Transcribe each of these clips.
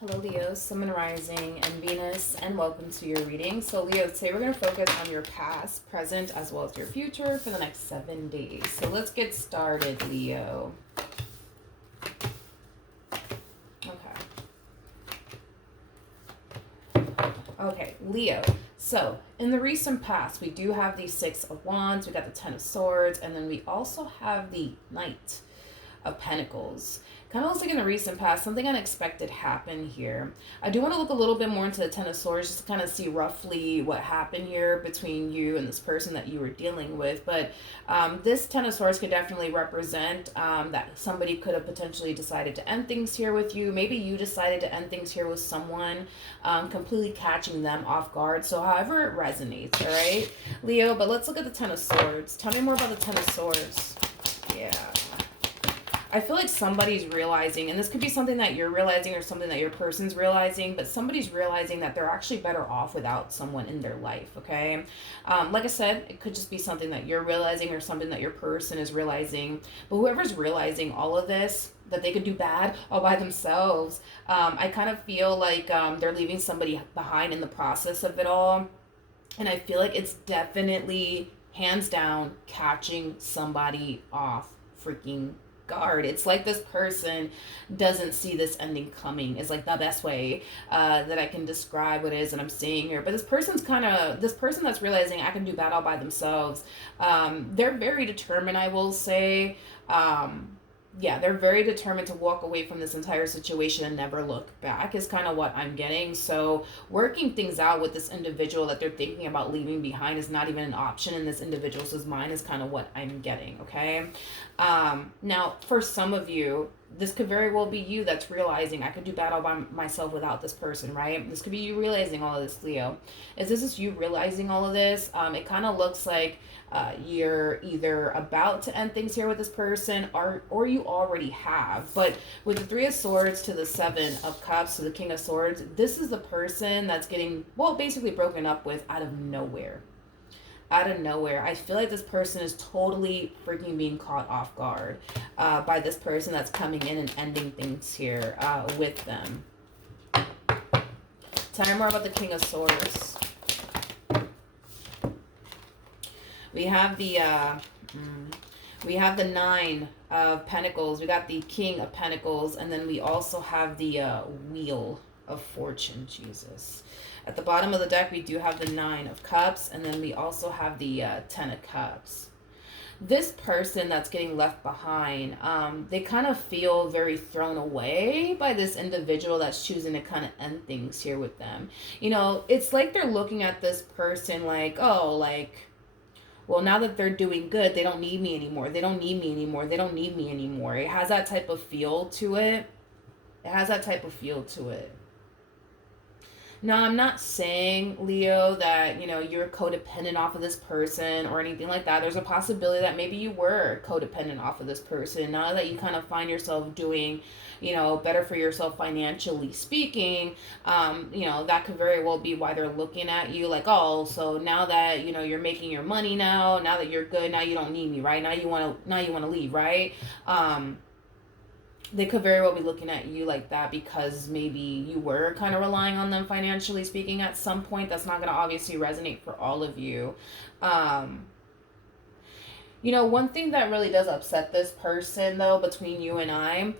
Hello, Leo, Sun, Moon, Rising, and Venus, and welcome to your reading. So, Leo, today we're going to focus on your past, present, as well as your future for the next 7 days. So, let's get started, Leo. Okay, Leo. So, in the recent past, we do have the Six of Wands, we got the Ten of Swords, and then we also have the Knight of Pentacles. Kind of looks like in the recent past, something unexpected happened here. I do want to look a little bit more into the Ten of Swords just to kind of see roughly what happened here between you and this person that you were dealing with. But this Ten of Swords could definitely represent that somebody could have potentially decided to end things here with you. Maybe you decided to end things here with someone, completely catching them off guard. So however it resonates, all right, Leo? But let's look at the Ten of Swords. Tell me more about the Ten of Swords. Yeah. I feel like somebody's realizing, and this could be something that you're realizing or something that your person's realizing, but somebody's realizing that they're actually better off without someone in their life, okay? Like I said, it could just be something that you're realizing or something that your person is realizing, but whoever's realizing all of this, that they could do bad all by themselves, I kind of feel like they're leaving somebody behind in the process of it all, and I feel like it's definitely, hands down, catching somebody off freaking guard. It's like this person doesn't see this ending coming. Is like the best way that I can describe what it is that I'm seeing here. But this person that's realizing I can do bad all by themselves. They're very determined, I will say. Yeah, they're very determined to walk away from this entire situation and never look back is kind of what I'm getting. So working things out with this individual that they're thinking about leaving behind is not even an option in this individual's mind is kind of what I'm getting, okay? Now, for some of you, this could very well be you that's realizing I could do battle by myself without this person, right? This could be you realizing all of this, Leo. Is this is you realizing all of this? It kind of looks like you're either about to end things here with this person or you already have. But with the Three of Swords to the Seven of Cups to the King of Swords, this is the person that's getting, well, basically broken up with out of nowhere. Out of nowhere. I feel like this person is totally freaking being caught off guard by this person that's coming in and ending things here with them. Tell me more about the King of Swords. We have the Nine of Pentacles. We got the King of Pentacles, and then we also have the Wheel of Fortune. Jesus. At the bottom of the deck, we do have the Nine of Cups, and then we also have the Ten of Cups. This person that's getting left behind, they kind of feel very thrown away by this individual that's choosing to kind of end things here with them. You know, it's like they're looking at this person like, oh, like, well, now that they're doing good, they don't need me anymore. They don't need me anymore. They don't need me anymore. It has that type of feel to it. It has that type of feel to it. Now, I'm not saying, Leo, that, you know, you're codependent off of this person or anything like that. There's a possibility that maybe you were codependent off of this person. Now that you kind of find yourself doing, you know, better for yourself financially speaking, you know, that could very well be why they're looking at you like, oh, so now that, you know, you're making your money now that you're good, now you don't need me, right? Now you want to leave, right? They could very well be looking at you like that because maybe you were kind of relying on them financially speaking at some point. That's not going to obviously resonate for all of you. You know, one thing that really does upset this person, though, between you and I,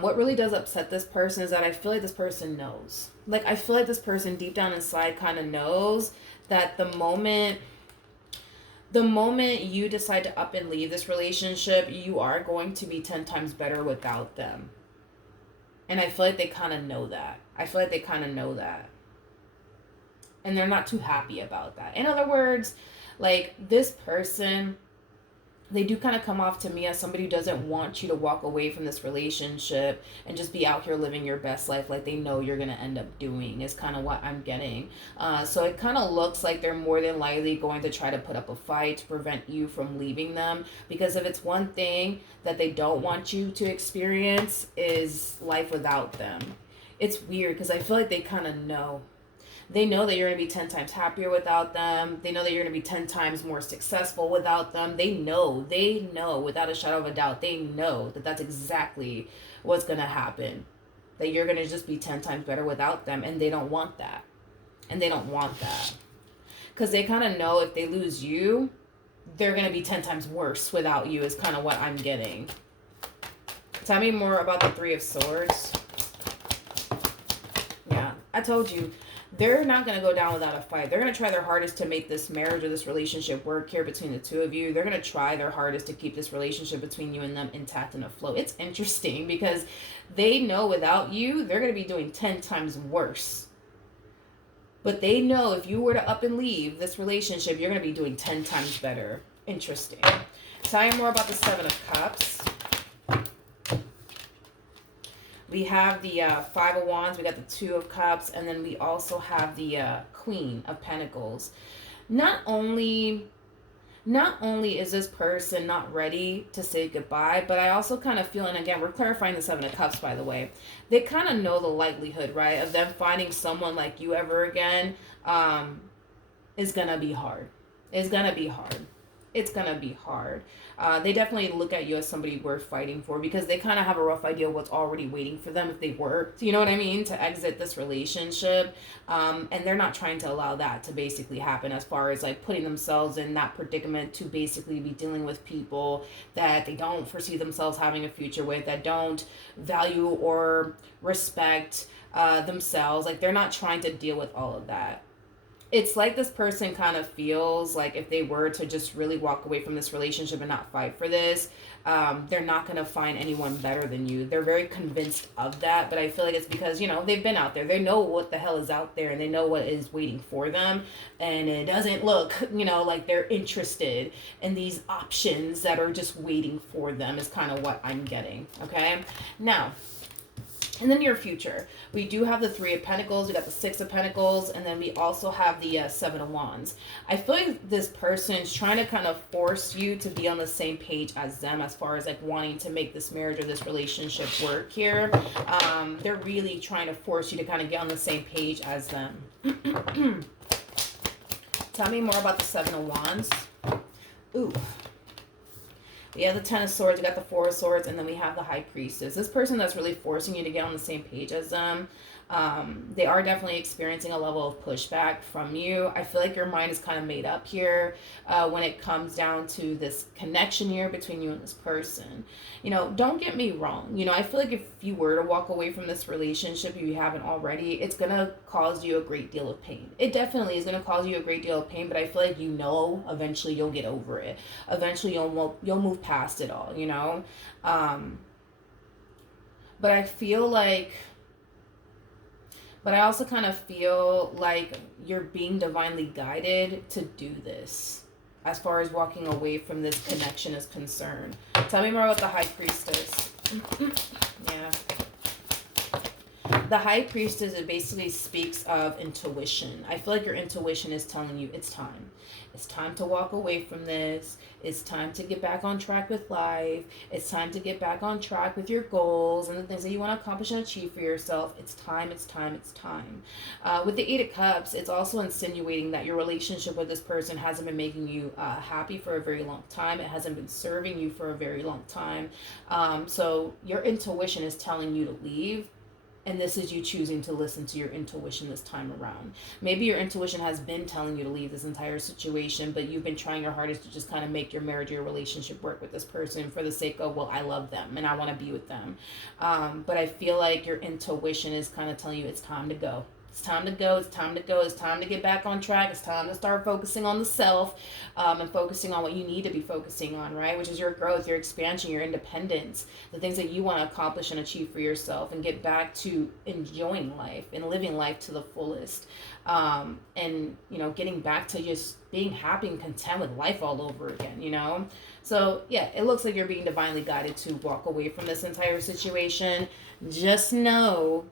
what really does upset this person is that I feel like this person knows. Like, I feel like this person deep down inside kind of knows that the moment you decide to up and leave this relationship, you are going to be 10 times better without them. And I feel like they kind of know that. And they're not too happy about that. In other words, like, this person, they do kind of come off to me as somebody who doesn't want you to walk away from this relationship and just be out here living your best life like they know you're going to end up doing is kind of what I'm getting. So it kind of looks like they're more than likely going to try to put up a fight to prevent you from leaving them, because if it's one thing that they don't want you to experience is life without them. It's weird because I feel like they kind of know. They know that you're going to be 10 times happier without them. They know that you're going to be 10 times more successful without them. They know without a shadow of a doubt, they know that that's exactly what's going to happen. that you're going to just be 10 times better without them, and they don't want that. And they don't want that. Because they kind of know if they lose you, they're going to be 10 times worse without you, is kind of what I'm getting. Tell me more about the Three of Swords. Yeah, I told you. They're not going to go down without a fight. They're going to try their hardest to make this marriage or this relationship work here between the two of you. They're going to try their hardest to keep this relationship between you and them intact and afloat. It's interesting because they know without you, they're going to be doing 10 times worse. But they know if you were to up and leave this relationship, you're going to be doing 10 times better. Interesting. Tell me more about the Seven of Cups. We have the Five of Wands, we got the Two of Cups, and then we also have the Queen of Pentacles. Not only is this person not ready to say goodbye, but I also kind of feel, and again, we're clarifying the Seven of Cups, by the way, they kind of know the likelihood, right, of them finding someone like you ever again is going to be hard. It's going to be hard. It's going to be hard. They definitely look at you as somebody worth fighting for because they kind of have a rough idea of what's already waiting for them if they were, you know what I mean, to exit this relationship. And they're not trying to allow that to basically happen as far as like putting themselves in that predicament to basically be dealing with people that they don't foresee themselves having a future with, that don't value or respect themselves. Like they're not trying to deal with all of that. It's like this person kind of feels like if they were to just really walk away from this relationship and not fight for this, they're not going to find anyone better than you. They're very convinced of that, but I feel like it's because, you know, they've been out there. They know what the hell is out there and they know what is waiting for them. And it doesn't look, you know, like they're interested in these options that are just waiting for them is kind of what I'm getting. Okay. Now, in the near future, we do have the Three of Pentacles, we got the Six of Pentacles, and then we also have the Seven of Wands. I feel like this person's trying to kind of force you to be on the same page as them as far as like wanting to make this marriage or this relationship work here. They're really trying to force you to kind of get on the same page as them. Tell me more about the Seven of Wands. Ooh. We have the Ten of Swords, we got the Four of Swords, and then we have the High Priestess. This person that's really forcing you to get on the same page as them, they are definitely experiencing a level of pushback from you. I feel like your mind is kind of made up here when it comes down to this connection here between you and this person. You know, don't get me wrong. You know, I feel like if you were to walk away from this relationship, if you haven't already, it's going to cause you a great deal of pain. It definitely is going to cause you a great deal of pain, but I feel like you know eventually you'll get over it. Eventually you'll move past it all, you know? But I feel like... But I also kind of feel like you're being divinely guided to do this as far as walking away from this connection is concerned. Tell me more about the High Priestess. Yeah. The High Priestess, it basically speaks of intuition. I feel like your intuition is telling you it's time. It's time to walk away from this. It's time to get back on track with life. It's time to get back on track with your goals and the things that you want to accomplish and achieve for yourself. It's time, it's time, it's time. With the Eight of Cups, it's also insinuating that your relationship with this person hasn't been making you happy for a very long time. It hasn't been serving you for a very long time. So your intuition is telling you to leave. And this is you choosing to listen to your intuition this time around. Maybe your intuition has been telling you to leave this entire situation, but you've been trying your hardest to just kind of make your marriage or your relationship work with this person for the sake of, well, I love them and I want to be with them. But I feel like your intuition is kind of telling you it's time to go. It's time to go. It's time to go. It's time to get back on track. It's time to start focusing on the self and focusing on what you need to be focusing on, right? Which is your growth, your expansion, your independence, the things that you want to accomplish and achieve for yourself and get back to enjoying life and living life to the fullest. And, you know, getting back to just being happy and content with life all over again, you know? So, yeah, it looks like you're being divinely guided to walk away from this entire situation. Just know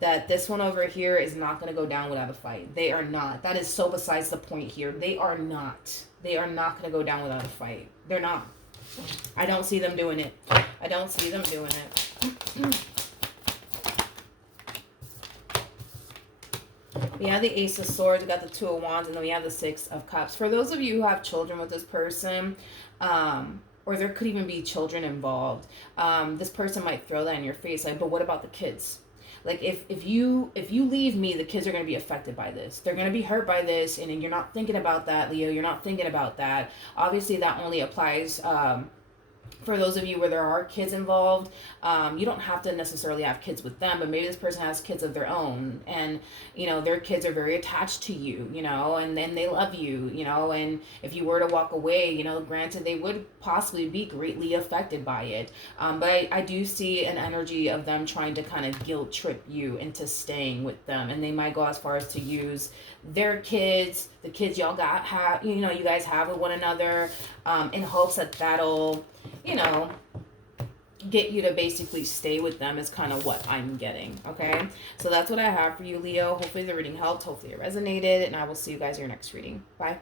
that this one over here is not going to go down without a fight. They are not. That is so besides the point here. They are not. They are not going to go down without a fight. They're not. I don't see them doing it. I don't see them doing it. We have the Ace of Swords, we got the Two of Wands, and then we have the Six of Cups. For those of you who have children with this person, or there could even be children involved. This person might throw that in your face, like, but what about the kids? Like, if you leave me, the kids are going to be affected by this. They're going to be hurt by this, and you're not thinking about that, Leo. You're not thinking about that. Obviously, that only applies for those of you where there are kids involved. You don't have to necessarily have kids with them, but maybe this person has kids of their own, and their kids are very attached to you, and then they love you, and if you were to walk away, granted, they would possibly be greatly affected by it. But I do see an energy of them trying to kind of guilt trip you into staying with them, and they might go as far as to use their kids, the kids y'all you guys have with one another, in hopes that that'll get you to basically stay with them, is kind of what I'm getting. Okay, so that's what I have for you, Leo. Hopefully the reading helped, hopefully it resonated, and I will see you guys in your next reading. Bye.